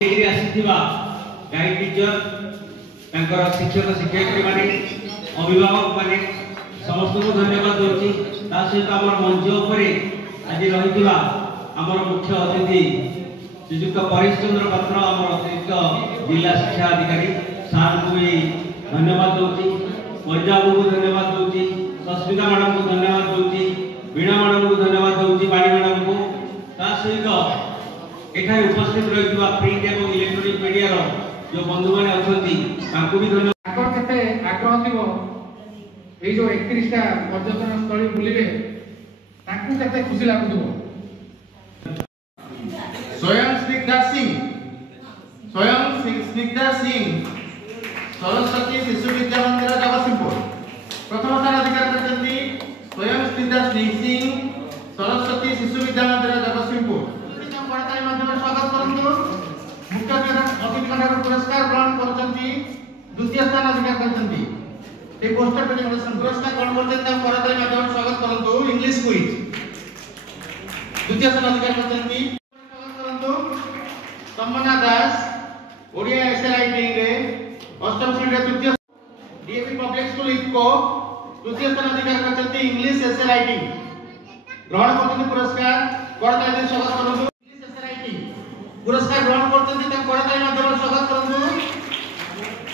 Guide teacher शिक्षक शिक्षयित्री माने अभिभावक माने समस्त को धन्यवाद दूची। सहित आम मंच उपर आज रही आम मुख्य अतिथि श्रीजुक्त परेश चंद्र पात्र आम अतिरिक्त जिला शिक्षा अधिकारी सार को भी धन्यवाद दूची। मरिजा बाबू को धन्यवाद दूची। सस्मिता मैडम को धन्यवाद दूची। वीणा मैडम को धन्यवाद दूची। पाणी मैडम को सहित एठारे उपस्थित रही प्रिंट एवं इलेक्ट्रोनिक मीडिया जो बंधु मैंने अच्छा भी धन्यवाद। केते आग्रह थी ये जो 31टा पर्यटन स्थली बुलिबे ताकू केते खुशी लागुथबो। स्वयं स्निग्धा सिंह सरस्वती शिशु विद्या मंदिर जगतसिंहपुर प्रथम स्थान अधिकार करते। स्वयं स्निग्धा सिंह सरस्वती शिशु विद्या मंदिर जगतसिंहपुर स्वागत करंतु। मुख्य अतिथि पुरस्कार ग्रहण करछंती द्वितीय स्थान अधिकार करछंती। ए पोस्टर प्रेजेंटेशन पुरस्कार ग्रहण करछंती करताली माध्यम स्वागत करंतु। इंग्लिश क्विज द्वितीय स्थान अधिकार करछंती। स्वागत करंतु सम्मना दास ओडिया एसए राइटिंग रे अष्टम श्रेणी तृतीय डीएपी पब्लिक स्कूल इको तृतीय स्थान अधिकार करछंती। इंग्लिश एसए राइटिंग ग्रहण करछंती पुरस्कार करताली स्वागत करंतु। पुरस्कार ग्रहण करते करताली माध्यम स्वागत करंतु।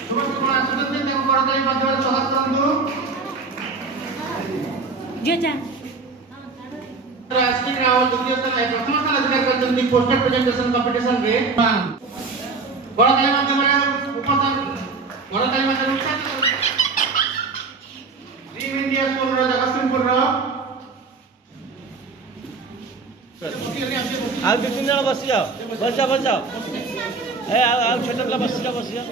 समस्त कोन आसुते करताली माध्यम स्वागत करंतु। जेजा राष्ट्रीय रावल द्वितीय स्थान प्रथम स्थान अधिकार करते। पोस्टर प्रेजेंटेशन कंपटीशन रे करताली माध्यम उपस्थान करताली माध्यम ड्रीम इंडिया स्कूल रो जगतसिंहपुर रो आज 2-3 जन बस जाओ छोटा पिला बस जाओ।